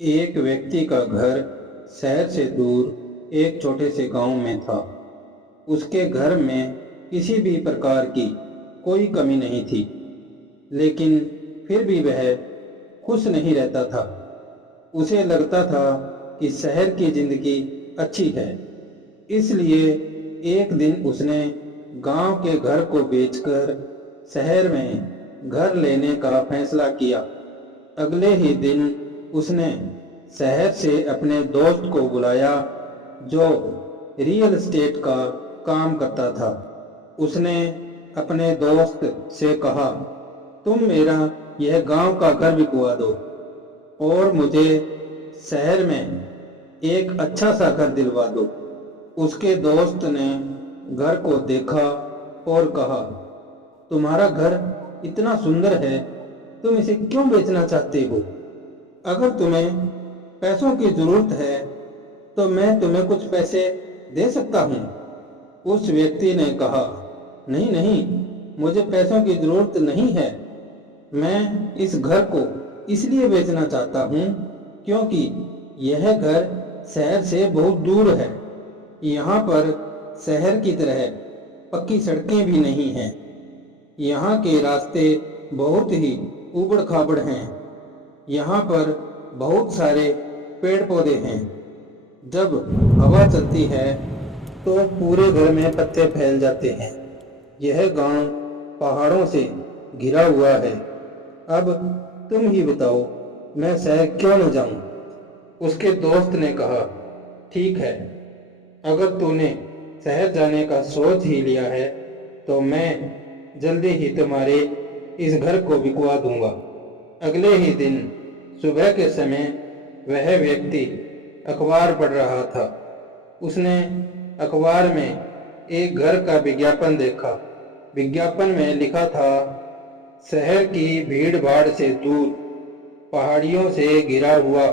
एक व्यक्ति का घर शहर से दूर एक छोटे से गांव में था। उसके घर में किसी भी प्रकार की कोई कमी नहीं थी, लेकिन फिर भी वह खुश नहीं रहता था। उसे लगता था कि शहर की जिंदगी अच्छी है, इसलिए एक दिन उसने गांव के घर को बेचकर शहर में घर लेने का फैसला किया। अगले ही दिन उसने शहर से अपने दोस्त को बुलाया, जो रियल एस्टेट का काम करता था। उसने अपने दोस्त से कहा, तुम मेरा यह गांव का घर बिकवा दो और मुझे शहर में एक अच्छा सा घर दिलवा दो। उसके दोस्त ने घर को देखा और कहा, तुम्हारा घर इतना सुंदर है, तुम इसे क्यों बेचना चाहते हो? अगर तुम्हें पैसों की जरूरत है तो मैं तुम्हें कुछ पैसे दे सकता हूँ। उस व्यक्ति ने कहा, नहीं नहीं, मुझे पैसों की जरूरत नहीं है। मैं इस घर को इसलिए बेचना चाहता हूँ क्योंकि यह घर शहर से बहुत दूर है। यहाँ पर शहर की तरह पक्की सड़कें भी नहीं हैं। यहाँ के रास्ते बहुत ही ऊबड़ खाबड़ हैं। यहाँ पर बहुत सारे पेड़ पौधे हैं। जब हवा चलती है तो पूरे घर में पत्ते फैल जाते हैं। यह गांव पहाड़ों से घिरा हुआ है। अब तुम ही बताओ, मैं शहर क्यों न जाऊं? उसके दोस्त ने कहा, ठीक है, अगर तूने शहर जाने का सोच ही लिया है तो मैं जल्दी ही तुम्हारे इस घर को बिकवा दूंगा। अगले ही दिन सुबह के समय वह व्यक्ति अखबार पढ़ रहा था। उसने अखबार में एक घर का विज्ञापन देखा। विज्ञापन में लिखा था, शहर की भीड़ भाड़ से दूर, पहाड़ियों से घिरा हुआ,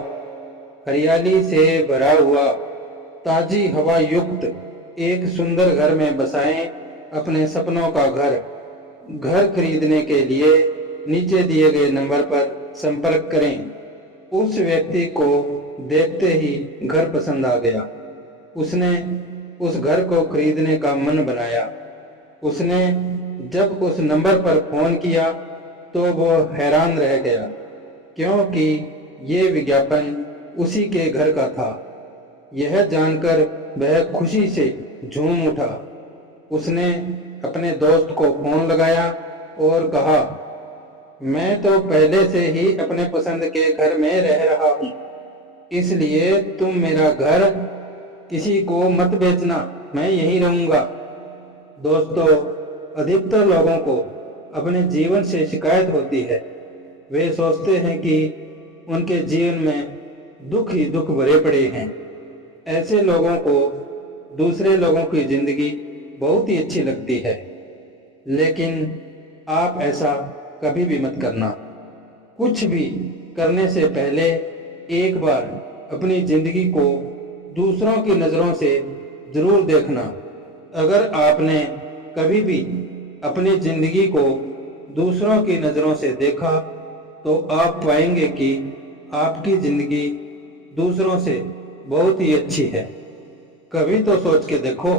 हरियाली से भरा हुआ, ताजी हवा युक्त एक सुंदर घर में बसाएं अपने सपनों का घर। घर खरीदने के लिए नीचे दिए गए नंबर पर संपर्क करें। उस व्यक्ति को देखते ही घर पसंद आ गया। उसने उस घर को खरीदने का मन बनाया। उसने जब उस नंबर पर फोन किया तो वो हैरान रह गया, क्योंकि ये विज्ञापन उसी के घर का था। यह जानकर वह खुशी से झूम उठा। उसने अपने दोस्त को फोन लगाया और कहा, मैं तो पहले से ही अपने पसंद के घर में रह रहा हूँ, इसलिए तुम मेरा घर किसी को मत बेचना, मैं यहीं रहूँगा। दोस्तों, अधिकतर लोगों को अपने जीवन से शिकायत होती है। वे सोचते हैं कि उनके जीवन में दुख ही दुख भरे पड़े हैं। ऐसे लोगों को दूसरे लोगों की जिंदगी बहुत ही अच्छी लगती है, लेकिन आप ऐसा कभी भी मत करना। कुछ भी करने से पहले एक बार अपनी जिंदगी को दूसरों की नज़रों से जरूर देखना। अगर आपने कभी भी अपनी जिंदगी को दूसरों की नज़रों से देखा तो आप पाएंगे कि आपकी जिंदगी दूसरों से बहुत ही अच्छी है। कभी तो सोच के देखो।